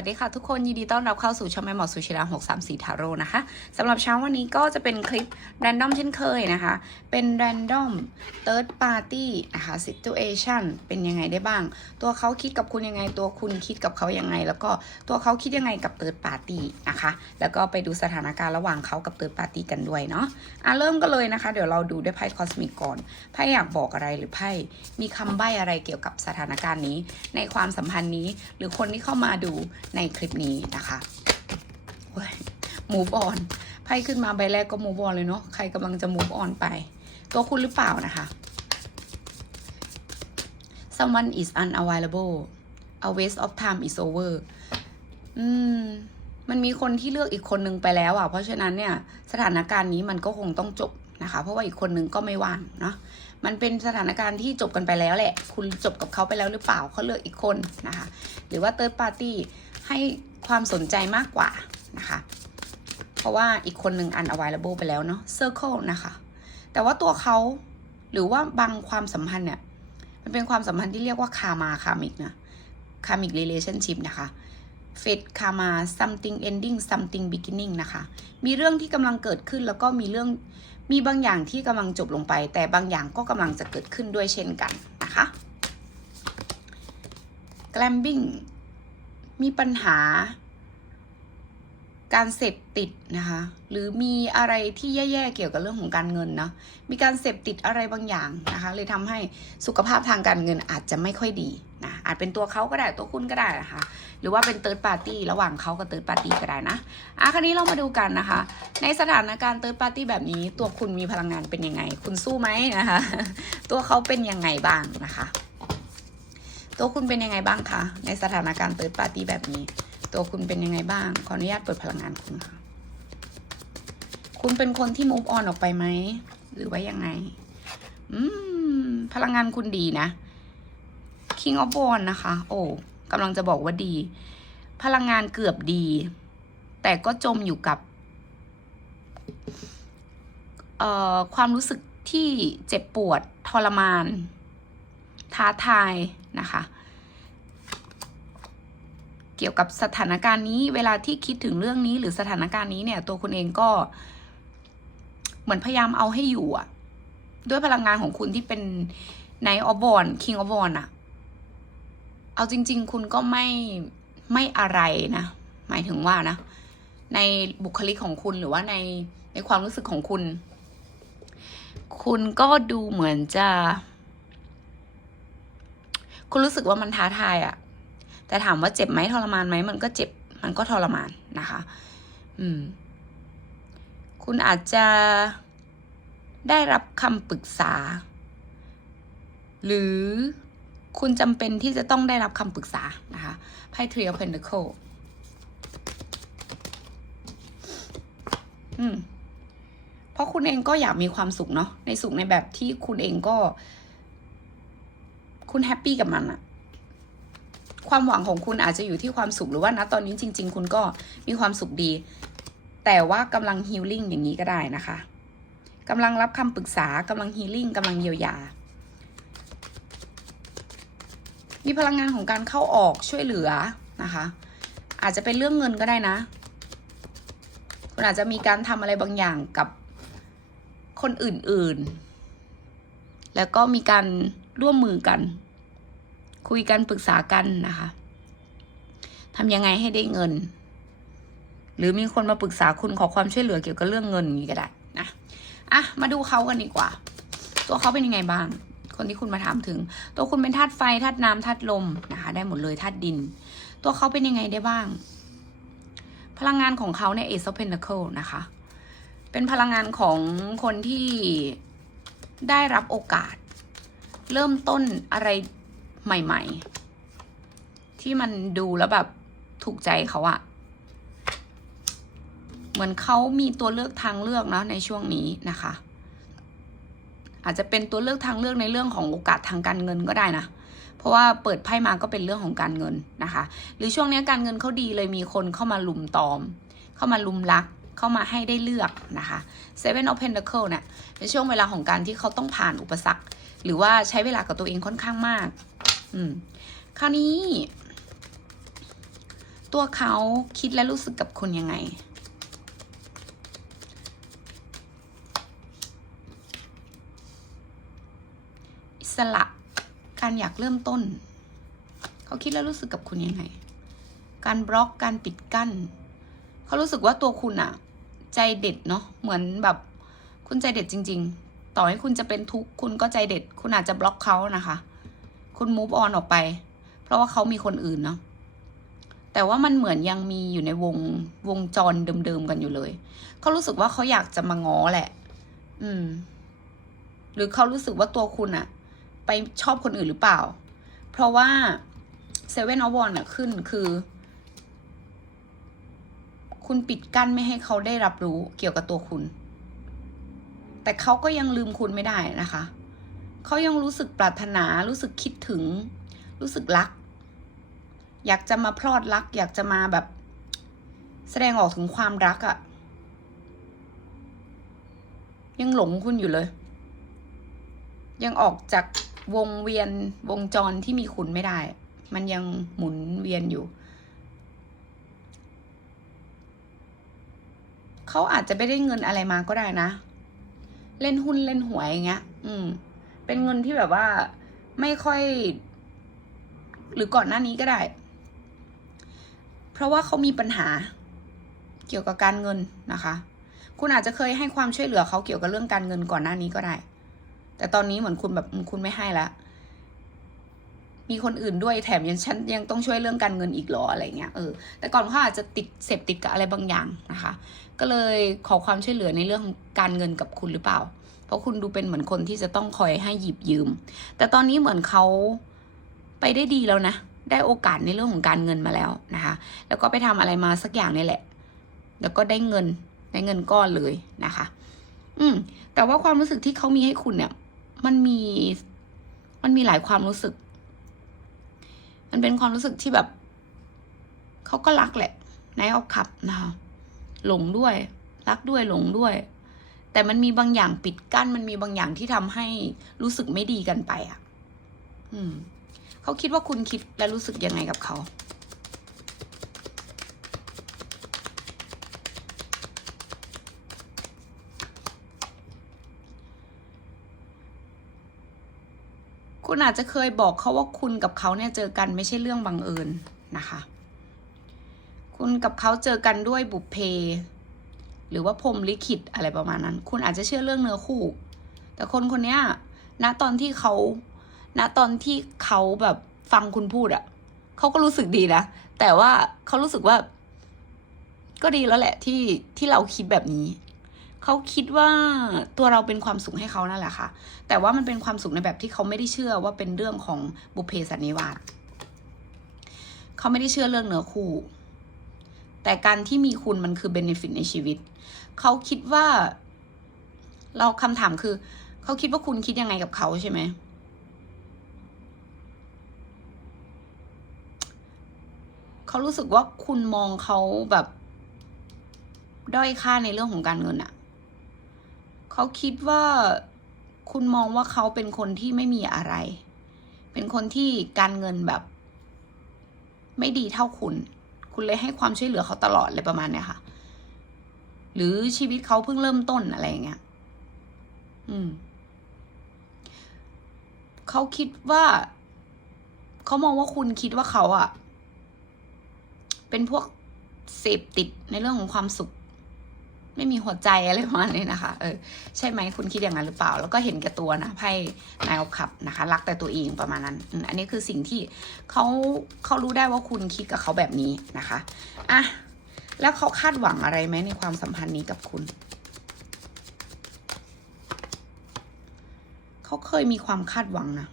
วัสดีค่ะทุกคนยินดีต้อนรับเข้าสู่ช่องแม่หมอสุชิรา634ทาโร่นะคะสำหรับเช้าวันนี้ก็จะเป็นคลิปแรนดอมเช่นเคยนะคะ เป็นแรนดอม third party นะคะ situation เป็นยังไงได้บ้าง ตัวเขาคิดกับคุณยังไง ตัวคุณคิดกับเขายังไง แล้วก็ตัวเขาคิดยังไงกับ third party นะคะ แล้วก็ไปดูสถานการณ์ระหว่างเขากับ third party กันด้วยเนาะอะเริ่มกันเลยนะคะ เดี๋ยวเราดูด้วยไพ่คอสมิกก่อนไพ่อยากบอกอะไรหรือไพ่มีคำใบ้อะไรเกี่ยวกับสถานการณ์นี้ ในความสัมพันธ์นี้หรือคนที่เข้ามาดูในคลิปนี้นะคะมูฟออนไพ่ขึ้นมาใบแรกก็มูฟออนเลยเนาะใครกำลังจะมูฟออนไป ตัวคุณหรือเปล่านะคะ someone is unavailable a waste of time is over อืมมันมีคนที่เลือกอีกคนนึงไปแล้วอะ เพราะฉะนั้นเนี่ยสถานการณ์นี้มันก็คงต้องจบนะคะ เพราะว่าอีกคนนึงก็ไม่ว่างเนาะ มันเป็นสถานการณ์ที่จบกันไปแล้วแหละ คุณจบกับเขาไปแล้วหรือเปล่าเขาเลือกอีกคนนะคะ หรือว่า third party ให้ความสนใจมากกว่านะคะ เพราะว่าอีกคนหนึ่ง unavailable ไปแล้วเนาะ circle นะคะ แต่ว่าตัวเขาหรือว่าบางความสัมพันธ์เนี่ย มันเป็นความสัมพันธ์ที่เรียกว่าคามาคามิกนะคามิก relationship นะคะเฟดคามา something ending something beginning นะคะ มีเรื่องที่กำลังเกิดขึ้นแล้วก็มีเรื่องมีบางอย่างที่กำลังจบลงไป แต่บางอย่างก็กำลังจะเกิดขึ้นด้วยเช่นกันนะคะ glamping มีปัญหา การเสพติดนะคะ หรือมีอะไรที่แย่ๆเกี่ยวกับเรื่องของการเงินเนาะมีการเสพติดอะไรบางอย่างนะคะ เลยทำให้สุขภาพทางการเงินอาจจะไม่ค่อยดีนะอาจเป็นตัวเขาก็ได้ตัวคุณก็ได้นะคะ หรือว่าเป็นเติร์ดปาร์ตี้ระหว่างเขากับเติร์ดปาร์ตี้ก็ได้นะอะคราวนี้เรามาดูกันนะคะ ในสถานการณ์เติร์ดปาร์ตี้แบบนี้ ตัวคุณมีพลังงานเป็นยังไง คุณสู้ไหมนะคะ ตัวเขาเป็นยังไงบ้างนะคะ ตัวคุณเป็นยังไงบ้างคะในสถานการณ์เติร์ดปาร์ตี้แบบนี้ ตัวคุณเป็นยังไงบ้าง ขออนุญาตเปิดพลังงานคุณค่ะ คุณเป็นคนที่ move on ออกไปไหม หรือว่ายังไง อืม พลังงานคุณดีนะ King of w a n d นะคะ โอ้กำลังจะบอกว่าดี พลังงานเกือบดี แต่ก็จมอยู่กับเอ่อความรู้สึกที่เจ็บปวดทรมาน ท้าทายนะคะ เกี่ยวกับสถานการณ์นี้ เวลาที่คิดถึงเรื่องนี้หรือสถานการณ์นี้เนี่ย ตัวคุณเองก็ เหมือนพยายามเอาให้อยู่อะด้วยพลังงานของคุณที่เป็นในออบอนคิงออบอนอะเอาจริง ๆ คุณก็ไม่ไม่อะไรนะ หมายถึงว่านะ ในบุคลิกของคุณหรือว่าในในความรู้สึกของคุณ คุณก็ดูเหมือนจะ คุณรู้สึกว่ามันท้าทายอะแต่ถามว่าเจ็บไหมทรมานไหมมันก็เจ็บ มันก็ทรมานนะคะ อืม คุณอาจจะได้รับคำปรึกษา หรือคุณจำเป็นที่จะต้องได้รับคำปรึกษานะคะไพ่ Three of Pentacles อืม เพราะคุณเองก็อยากมีความสุขเนาะในสุขในแบบที่คุณเองก็ คุณแฮปปี้กับมันอะความหวังของคุณอาจจะอยู่ที่ความสุขหรือว่าณตอนนี้จริง ๆ คุณก็มีความสุขดี แต่ว่ากำลังฮีลลิ่งอย่างนี้ก็ได้นะคะกำลังรับคำปรึกษากำลังฮีลลิ่งกำลังเยียวยา มีพลังงานของการเข้าออกช่วยเหลือนะคะ อาจจะเป็นเรื่องเงินก็ได้นะ คุณอาจจะมีการทำอะไรบางอย่างกับคนอื่นๆ แล้วก็มีการ ร่วมมือกัน คุยกันปรึกษากันนะคะทำยังไงให้ได้เงิน หรือมีคนมาปรึกษาคุณขอความช่วยเหลือเกี่ยวกับเรื่องเงินอย่างนี้ก็ได้นะอะมาดูเขากันดีกว่า ตัวเขาเป็นยังไงบ้าง คนที่คุณมาถามถึง ตัวคุณเป็นธาตุไฟธาตุน้ำธาตุลมนะคะได้หมดเลยธาตุดิน ตัวเขาเป็นยังไงได้บ้าง พลังงานของเขาเนี่ย Ace of Pentacle นะคะ เป็นพลังงานของคนที่ได้รับโอกาส เริ่มต้นอะไรใหม่ ๆ ที่มันดูแล้วแบบถูกใจเขาอะเหมือนเขามีตัวเลือกทางเลือกนะในช่วงนี้นะคะ อาจจะเป็นตัวเลือกทางเลือกในเรื่องของโอกาสทางการเงินก็ได้นะเพราะว่าเปิดไพ่มาก็เป็นเรื่องของการเงินนะคะ หรือช่วงนี้การเงินเขาดีเลยมีคนเข้ามาลุมตอม เข้ามาลุมรัก เข้ามาให้ได้เลือกนะคะ Seven of Pentacle เนี่ยเป็นช่วงเวลาของการที่เขาต้องผ่านอุปสรรค หรือว่าใช้เวลากับตัวเองค่อนข้างมาก อืม คราวนี้ ตัวเขาคิดและรู้สึกกับคุณยังไงอิสระการอยากเริ่มต้น เขาคิดแล้วรู้สึกกับคุณยังไง การบล็อกการปิดกั้น เขารู้สึกว่าตัวคุณอะ ใจเด็ดเนาะเหมือนแบบคุณใจเด็ดจริง ๆ ต่อให้คุณจะเป็นทุกข์คุณก็ใจเด็ด คุณอาจจะบล็อกเขานะคะ คุณมูฟออนออกไป เพราะว่าเขามีคนอื่นเนาะแต่ว่ามันเหมือนยังมีอยู่ในวงวงจรเดิมๆกันอยู่เลย เขารู้สึกว่าเขาอยากจะมาง้อแหละ อืม หรือเขารู้สึกว่าตัวคุณอะไปชอบคนอื่นหรือเปล่า เพราะว่าเซเว่นอวอนอะขึ้นคือ คุณปิดกั้นไม่ให้เขาได้รับรู้เกี่ยวกับตัวคุณ แต่เขาก็ยังลืมคุณไม่ได้นะคะ เขายังรู้สึกปรารถนา รู้สึกคิดถึง รู้สึกรัก อยากจะมาพลอดรัก อยากจะมาแบบ แสดงออกถึงความรักอะยังหลงคุณอยู่เลย ยังออกจากวงเวียนวงจรที่มีคุณไม่ได้ มันยังหมุนเวียนอยู่ เขาอาจจะไม่ได้เงินอะไรมาก็ได้นะ เล่นหุ้นเล่นหวยอย่างเงี้ย อืม เป็นเงินที่แบบว่าไม่ค่อย หรือก่อนหน้านี้ก็ได้ เพราะว่าเขามีปัญหาเกี่ยวกับการเงินนะคะ คุณอาจจะเคยให้ความช่วยเหลือเขาเกี่ยวกับเรื่องการเงินก่อนหน้านี้ก็ได้ แต่ตอนนี้เหมือนคุณแบบคุณไม่ให้และ มีคนอื่นด้วยแถมยังฉันยังต้องช่วยเรื่องการเงินอีกหรออะไรเงี้ยเออแต่ก่อนเขาอาจจะติดเสพติดกับอะไรบางอย่างนะคะ ก็เลยขอความช่วยเหลือในเรื่องของการเงินกับคุณหรือเปล่า เพราะคุณดูเป็นเหมือนคนที่จะต้องคอยให้หยิบยืม แต่ตอนนี้เหมือนเขาไปได้ดีแล้วนะ ได้โอกาสในเรื่องของการเงินมาแล้วนะคะ แล้วก็ไปทำอะไรมาสักอย่างนี่แหละ แล้วก็ได้เงินได้เงินก้อนเลยนะคะ อืม แต่ว่าความรู้สึกที่เขามีให้คุณเนี่ย มันมี มันมีหลายความรู้สึก มันเป็นความรู้สึกที่แบบเขาก็รักแหละนายเอาขับนะคะหลงด้วย รักด้วยหลงด้วย แต่มันมีบางอย่างปิดกั้น มันมีบางอย่างที่ทำให้รู้สึกไม่ดีกันไปอะ อืมเขาคิดว่าคุณคิดและรู้สึกยังไงกับเขา คุณอาจจะเคยบอกเขาว่าคุณกับเขาเนี่ยเจอกันไม่ใช่เรื่องบังเอิญนะคะ คุณกับเขาเจอกันด้วยบุพเพ หรือว่าพรมลิขิตอะไรประมาณนั้น คุณอาจจะเชื่อเรื่องเนื้อคู่ แต่คนคนเนี้ยณตอนที่เขาณตอนที่เขาแบบฟังคุณพูดอะเขาก็รู้สึกดีนะ แต่ว่าเขารู้สึกว่า ก็ดีแล้วแหละที่ที่เราคิดแบบนี้ เขาคิดว่าตัวเราเป็นความสุขให้เขานั่นแหละค่ะ แต่ว่ามันเป็นความสุขในแบบที่เขาไม่ได้เชื่อว่าเป็นเรื่องของบุพเพสันนิวาสเขาไม่ได้เชื่อเรื่องเหนือคู่ แต่การที่มีคุณมันคือเบนฟิตในชีวิต เขาคิดว่า เราคำถามคือ เขาคิดว่าคุณคิดยังไงกับเขาใช่ไหมเขารู้สึกว่าคุณมองเขาแบบด้อยค่าในเรื่องของการเงินอะ เขาคิดว่าคุณมองว่าเขาเป็นคนที่ไม่มีอะไร เป็นคนที่การเงินแบบ ไม่ดีเท่าคุณ คุณเลยให้ความช่วยเหลือเขาตลอดเลยประมาณเนี้ยค่ะ หรือชีวิตเขาเพิ่งเริ่มต้นอะไรอย่างเงี้ย อืม เขาคิดว่า เขามองว่าคุณคิดว่าเขาอะเป็นพวกเสพติดในเรื่องของความสุข ไม่มีหัวใจอะไรประมาณนี้นะคะ เออ ใช่ไหมคุณคิดอย่างนั้นหรือเปล่า แล้วก็เห็นแก่ตัวนะไพ่นายเอาขับนะคะ รักแต่ตัวเองประมาณนั้น อันนี้คือสิ่งที่เขาเขารู้ได้ว่าคุณคิดกับเขาแบบนี้นะคะอะแล้วเขาคาดหวังอะไรไหมในความสัมพันธ์นี้กับคุณ เขาเคยมีความคาดหวังนะ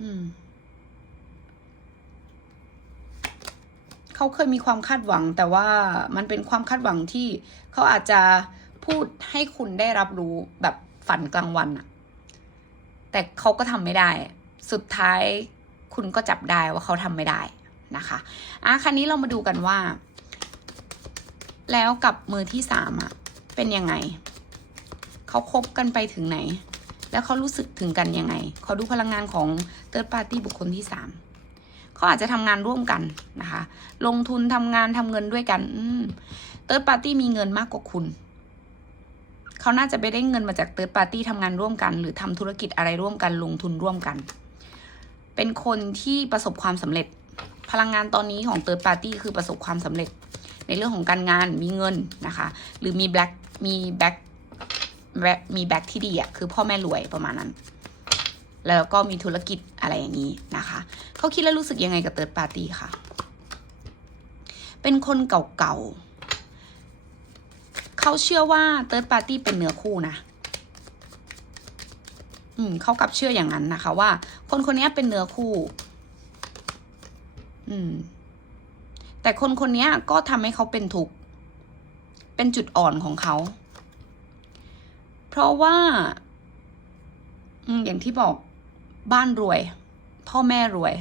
อืม เขาเคยมีความคาดหวัง แต่ว่ามันเป็นความคาดหวังที่เขาอาจจะพูดให้คุณได้รับรู้แบบฝันกลางวันอะแต่เขาก็ทำไม่ได้ สุดท้ายคุณก็จับได้ว่าเขาทำไม่ได้นะคะอะครั้นี้เรามาดูกันว่า แล้วกับมือที่สามอะเป็นยังไง เขาคบกันไปถึงไหน แล้วเขารู้สึกถึงกันยังไง ขอดูพลังงานของเติร์ดปาร์ตี้บุคคลที่สาม เขาอาจจะทำงานร่วมกันนะคะ ลงทุนทำงานทำเงินด้วยกันอืเติร์ดปาร์ตี้มีเงินมากกว่าคุณ เขาน่าจะไปได้เงินมาจากเติร์ดปาร์ตี้ทำงานร่วมกัน หรือทำธุรกิจอะไรร่วมกัน ลงทุนร่วมกัน เป็นคนที่ประสบความสำเร็จ พลังงานตอนนี้ของเติร์ดปาร์ตี้คือประสบความสำเร็จ ในเรื่องของการงานมีเงินนะคะ หรือมีแบล็กมีแบ็กมีแบ็กที่ดีอะคือพ่อแม่รวยประมาณนั้น แล้วก็มีธุรกิจอะไรอย่างนี้นะคะเขาคิดแล้วรู้สึกยังไงกับเติร์ดปาร์ตี้ค่ะ เป็นคนเก่าๆเขาเชื่อว่าเติร์ดปาร์ตี้เป็นเนื้อคู่นะอืมเขากลับเชื่ออย่างนั้นนะคะ ว่า คนคนนี้เป็นเนื้อคู่ อืม แต่คนคนนี้ก็ทำให้เขาเป็นทุกข์เป็นจุดอ่อนของเขา เพราะว่า อืมอย่างที่บอก บ้านรวย พ่อแม่รวย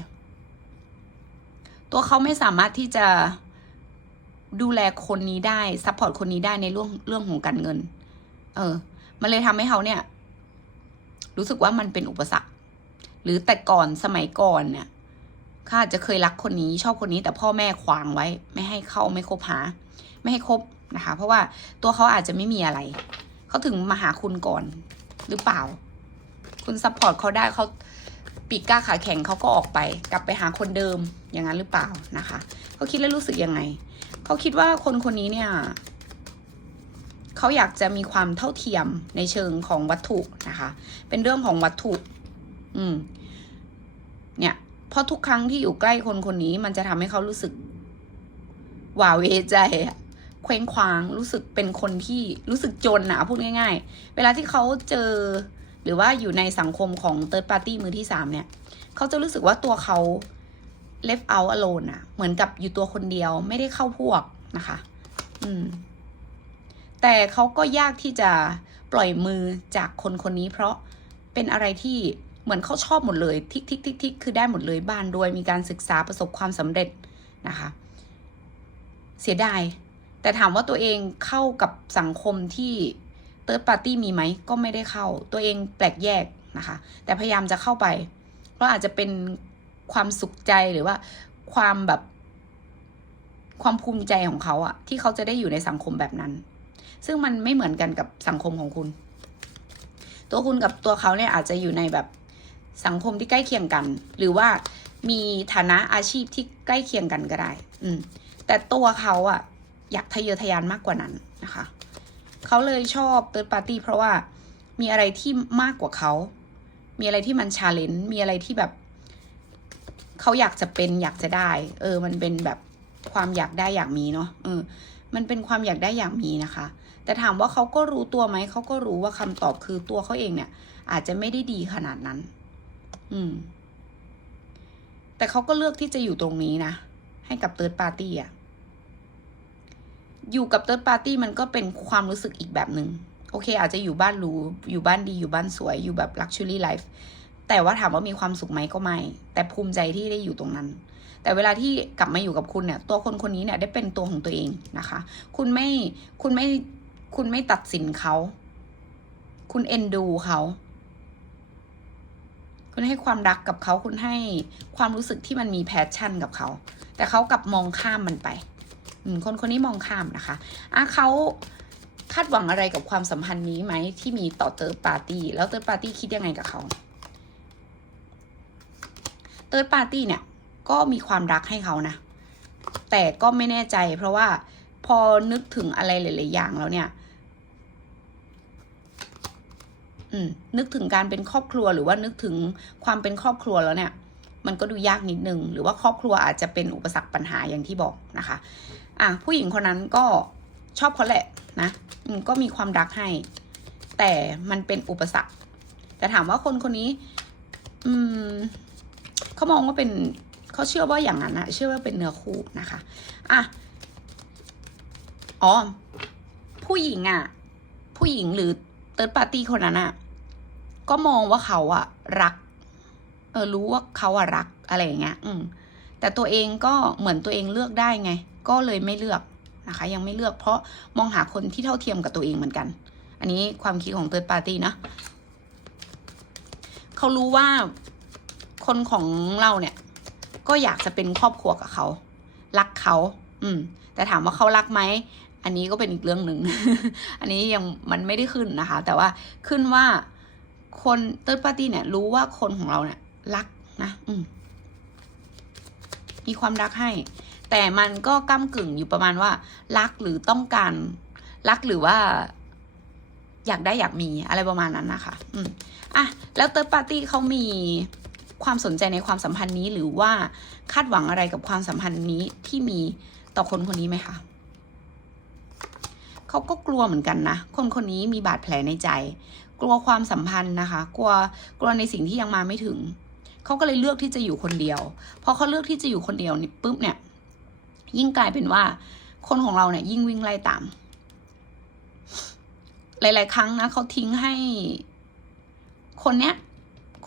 ตัวเขาไม่สามารถที่จะดูแลคนนี้ได้ซัพพอร์ตคนนี้ได้ในเรื่องเรื่องของการเงิน เออ มันเลยทำให้เขาเนี่ย รู้สึกว่ามันเป็นอุปสรรค หรือแต่ก่อนสมัยก่อนเนี่ยข้าอาจจะเคยรักคนนี้ชอบคนนี้แต่พ่อแม่ขวางไว้ ไม่ให้เข้าไม่คบหา ไม่ให้คบนะคะ เพราะว่าตัวเขาอาจจะไม่มีอะไร เขาถึงมาหาคุณก่อน หรือเปล่า คุณซัพพอร์ตเขาได้เขา ปีกกล้าขาแข็งเขาก็ออกไป กลับไปหาคนเดิมอย่างนั้นหรือเปล่านะคะเขาคิดแล้วรู้สึกยังไงเขาคิดว่าคนคนนี้เนี่ยเขาอยากจะมีความเท่าเทียมในเชิงของวัตถุนะคะ เป็นเรื่องของวัตถุ อืม เนี่ยเพราะทุกครั้งที่อยู่ใกล้คนคนนี้ มันจะทำให้เขารู้สึกหวาเวใจเคว้งคว้างรู้สึกเป็นคนที่รู้สึกจนนะพูดง่าย ๆ เวลาที่เขาเจอ หรือว่าอยู่ในสังคมของ third party มือที่สามเนี่ยเขาจะรู้สึกว่าตัวเขา left out alone อะเหมือนกับอยู่ตัวคนเดียวไม่ได้เข้าพวกนะคะ อืม แต่เขาก็ยากที่จะปล่อยมือจากคนคนนี้ เพราะเป็นอะไรที่เหมือนเขาชอบหมดเลยทิกทิกทิกทิกคือได้หมดเลยบ้านรวยมีการศึกษาประสบความสำเร็จนะคะ เสียดาย แต่ถามว่าตัวเองเข้ากับสังคมที่ เติร์ดปาร์ตี้มีไหมก็ไม่ได้เข้า ตัวเองแปลกแยกนะคะ แต่พยายามจะเข้าไปเพราอาจจะเป็นความสุขใจหรือว่าความแบบ ความภูมิใจของเขาอะที่เขาจะได้อยู่ในสังคมแบบนั้น ซึ่งมันไม่เหมือนกันกับสังคมของคุณ ตัวคุณกับตัวเขาเนี่ยอาจจะอยู่ในแบบสังคมที่ใกล้เคียงกัน หรือว่ามีฐานะอาชีพที่ใกล้เคียงกันก็ได้ อืม แต่ตัวเขาอะอยากทะเยอทะยานมากกว่านั้นนะคะ เขาเลยชอบเติร์ดปาร์ตี้เพราะว่ามีอะไรที่มากกว่าเขา มีอะไรที่มันชาเลนจ์ มีอะไรที่แบบ เขาอยากจะเป็นอยากจะได้ เออ มันเป็นแบบความอยากได้อยากมีเนาะ เออ มันเป็นความอยากได้อยากมีนะคะ แต่ถามว่าเขาก็รู้ตัวไหม เขาก็รู้ว่าคำตอบคือตัวเขาเองเนี่ย อาจจะไม่ได้ดีขนาดนั้น อืม แต่เขาก็เลือกที่จะอยู่ตรงนี้นะ ให้กับเติร์ดปาร์ตี้อะ อยู่กับเติร์ดปาร์ตี้มันก็เป็นความรู้สึกอีกแบบหนึง่งโอเค อาจจะอยู่บ้านหรูอยู่บ้านดีอยู่บ้านสวยอยู่แบบลักชัวรี่ไลฟ์แต่ว่าถามว่ามีความสุขไหมก็ไม่ แต่ภูมิใจที่ได้อยู่ตรงนั้น แต่เวลาที่กลับมาอยู่กับคุณเนี่ย ตัวคนคนนี้เนี่ยได้เป็นตัวของตัวเองนะคะ คุณไม่คุณไม่คุณไม่ตัดสินเขา คุณเอ็นดูเขาคุณให้ความรักกับเขาคุณให้ความรู้สึกที่มันมีแพชชั่นกับเขา แต่เขากลับมองข้ามมันไป คนคนนี้มองข้ามนะคะอะเขาคาดหวังอะไรกับความสัมพันธ์นี้ไหมที่มีต่อเติร์ดปาร์ตี้แล้วเติร์ดปาร์ตี้คิดยังไงกับเขาเติร์ดปาร์ตี้เนี่ยก็มีความรักให้เขานะ แต่ก็ไม่แน่ใจเพราะว่าพอนึกถึงอะไรหลาย ๆ อย่างแล้วเนี่ยนึกถึงการเป็นครอบครัวหรือว่านึกถึงความเป็นครอบครัวแล้วเนี่ย มันก็ดูยากนิดนึง หรือว่าครอบครัวอาจจะเป็นอุปสรรคปัญหาอย่างที่บอกนะคะ อะผู้หญิงคนนั้นก็ชอบเขาแหละนะก็มีความรักให้ แต่มันเป็นอุปสรรค แต่ถามว่าคนคนนี้ อืมเขามองว่าเป็นเขาเชื่อว่าอย่างนั้นนะเชื่อว่าเป็นเนื้อคู่นะคะอะอ๋อผู้หญิงอะ ผู้หญิงหรือเติร์ดปาร์ตี้คนนั้นอะ ก็มองว่าเขาอะ รัก เออรู้ว่าเขาอะรักอะไรอย่างเงี้ย อืมแต่ตัวเองก็เหมือนตัวเองเลือกได้ไง ก็เลยไม่เลือกนะคะ ยังไม่เลือกเพราะมองหาคนที่เท่าเทียมกับตัวเองเหมือนกัน อันนี้ความคิดของเติร์ดปาร์ตี้นะเขารู้ว่าคนของเราเนี่ย ก็อยากจะเป็นครอบครัวกับเขา รักเขา อืม แต่ถามว่าเขารักไหมอันนี้ก็เป็นอีกเรื่องหนึ่ง อันนี้ยังมันไม่ได้ขึ้นนะคะ แต่ว่าขึ้นว่าคนเติร์ดปาร์ตี้เนี่ย รู้ว่าคนของเราเนี่ย รักนะ อืมมีความรักให้ แต่มันก็ก้ากึ่งอยู่ประมาณว่า รักหรือต้องการ รักหรือว่า อยากได้อยากมีอะไรประมาณนั้นนะคะ อืมอะแล้วเติร์ดปาร์ตี้เขามีความสนใจในความสัมพันธ์นี้หรือว่าคาดหวังอะไรกับความสัมพันธ์นี้ที่มีต่อคนคนนี้ไหมคะเขาก็กลัวเหมือนกันนะ คนคนนี้มีบาดแผลในใจ กลัวความสัมพันธ์นะคะ กลัวกลัวในสิ่งที่ยังมาไม่ถึง เขาก็เลยเลือกที่จะอยู่คนเดียว พอเขาเลือกที่จะอยู่คนเดียวนี่ปุ๊บเนี่ย ยิ่งกลายเป็นว่า คนของเราเนี่ยยิ่งวิ่งไล่ตาม หลาย ๆ ครั้งนะเขาทิ้งให้คนเนี้ย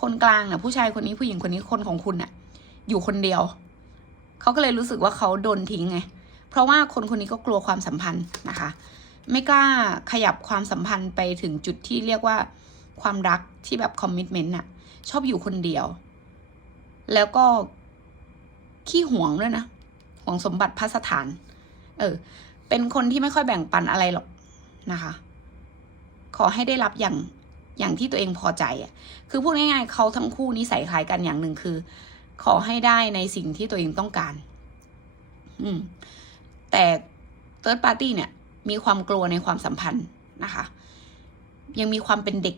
คนกลางเนี่ยผู้ชายคนนี้ผู้หญิงคนนี้คนของคุณน่ะ อยู่คนเดียว เขาก็เลยรู้สึกว่าเขาโดนทิ้งไง เพราะว่าคนคนนี้ก็กลัวความสัมพันธ์นะคะ ไม่กล้าขยับความสัมพันธ์ไปถึงจุดที่เรียกว่าความรักที่แบบคอมมิชเมนต์น่ะ ชอบอยู่คนเดียว แล้วก็ขี้หวงด้วยนะ วงสมบัติพัสถาน เออ เป็นคนที่ไม่ค่อยแบ่งปันอะไรหรอกนะคะ ขอให้ได้รับอย่างอย่างที่ตัวเองพอใจอะ คือพูดง่ายๆเขาทั้งคู่นิสัยคล้ายกันอย่างหนึ่งคือ ขอให้ได้ในสิ่งที่ตัวเองต้องการ อืม แต่เ h ิร์ดปาร์ตี้เนี่ย มีความกลัวในความสัมพันธ์นะคะ ยังมีความเป็นเด็ก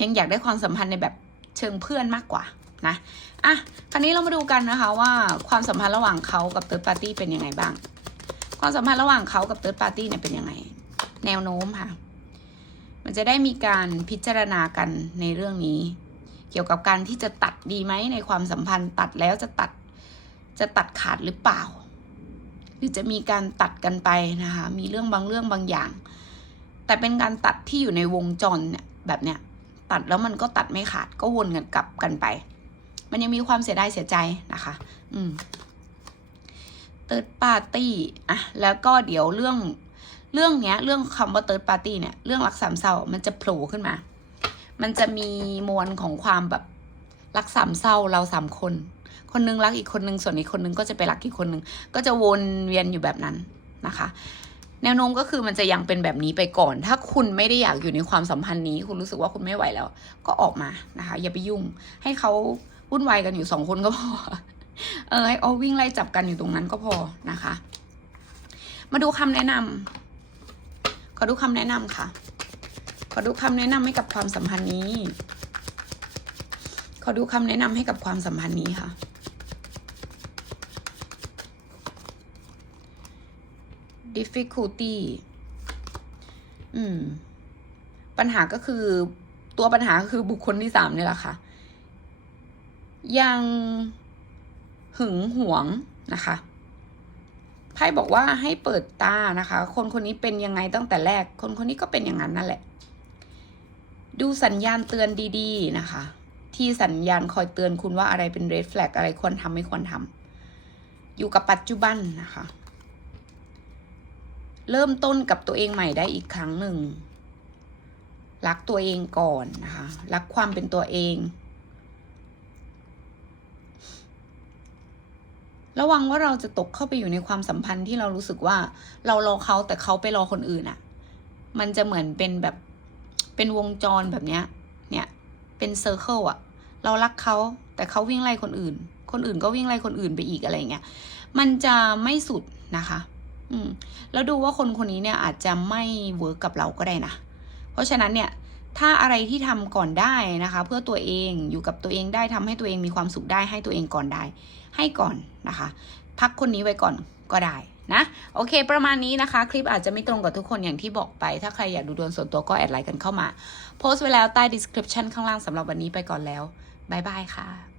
ยังอยากได้ความสัมพันธ์ในแบบเชิงเพื่อนมากกว่า นะอะคราวนี้เรามาดูกันนะคะว่าความสัมพันธ์ระหว่างเขากับเ h ิร์ดปาร์ตี้เป็นยังไงบ้าง ความสัมพันธ์ระหว่างเขากับเ h ิร์ดปาร์ตี้เนี่ยเป็นยังไง แนวโน้มค่ะ มันจะได้มีการพิจารณากันในเรื่องนี้ เกี่ยวกับการที่จะตัดดีไหมในความสัมพันธ์ตัดแล้วจะตัดจะตัดขาดหรือเปล่า หรือจะมีการตัดกันไปนะคะ มีเรื่องบางเรื่องบางอย่าง แต่เป็นการตัดที่อยู่ในวงจรเนี่ยแบบเนี้ยตัดแล้วมันก็ตัดไม่ขาดก็วนกันกลับกันไป มันยังมีความเสียดายเสียใจนะคะ อืมเติร์ดปาร์ตี้อะแล้วก็เดี๋ยวเรื่องเรื่องเนี้ย เรื่องคำว่าเติร์ดปาร์ตี้เนี่ย เรื่องรักสามเศร้ามันจะโผล่ขึ้นมา มันจะมีมวลของความแบบรักสามเศร้าเราสามคน คนนึงรักอีกคนนึงส่วนอีกคนนึงก็จะไปรักอีกคนนึงก็จะวนเวียนอยู่แบบนั้นนะคะ แนวโน้มก็คือมันจะยังเป็นแบบนี้ไปก่อน ถ้าคุณไม่ได้อยากอยู่ในความสัมพันธ์นี้ คุณรู้สึกว่าคุณไม่ไหวแล้ว ก็ออกมานะคะ อย่าไปยุ่ง ให้เขา วุ่นวายกันอยู่สองคนก็พอ เออให้เอาวิ่งไล่จับกันอยู่ตรงนั้นก็พอนะคะ มาดูคำแนะนำขอดูคำแนะนำค่ะ ขอดูคำแนะนำให้กับความสัมพันธ์นี้ ขอดูคำแนะนำให้กับความสัมพันธ์นี้ค่ะ difficulty อืม ปัญหาก็คือตัวปัญหาคือบุคคลที่สามนี่แหละค่ะ ยังหึงหวงนะคะไพ่บอกว่าให้เปิดตานะคะ คนคนนี้เป็นยังไงตั้งแต่แรก คนคนนี้ก็เป็นอย่างนั้นนั่นแหละ ดูสัญญาณเตือนดีๆนะคะ ที่สัญญาณคอยเตือนคุณว่าอะไรเป็น red flag อะไรควรทำไม่ควรทำอยู่กับปัจจุบันนะคะ เริ่มต้นกับตัวเองใหม่ได้อีกครั้งหนึ่งรักตัวเองก่อนนะคะ รักความเป็นตัวเอง ระวังว่าเราจะตกเข้าไปอยู่ในความสัมพันธ์ที่เรารู้สึกว่า เรารอเขาแต่เขาไปรอคนอื่นอะ่ะ มันจะเหมือนเป็นแบบเป็นวงจรแบบเนี้ย เนี่ย เป็นเซอร์เคิลอะเรารักเขาแต่เขาวิ่งไล่คนอื่น คนอื่นก็วิ่งไล่คนอื่นไปอีกอะไรเงี้ย มันจะไม่สุดนะคะ อืม แล้วดูว่าคนคนนี้เนี่ยอาจจะไม่เวิร์กกับเราก็ได้นะ เพราะฉะนั้นเนี่ย ถ้าอะไรที่ทำก่อนได้นะคะ เพื่อตัวเองอยู่กับตัวเองได้ทำให้ตัวเองมีความสุขได้ให้ตัวเองก่อนได้ ให้ก่อนนะคะ พักคนนี้ไว้ก่อนก็ได้นะโอเค ประมาณนี้นะคะ คลิปอาจจะไม่ตรงกับทุกคนอย่างที่บอกไป ถ้าใครอยากดูดวงส่วนตัวก็แอดไลน์กันเข้ามา โพสต์ไว้แล้วใต้ description ข้างล่างสำหรับวันนี้ไปก่อนแล้วบายบายค่ะ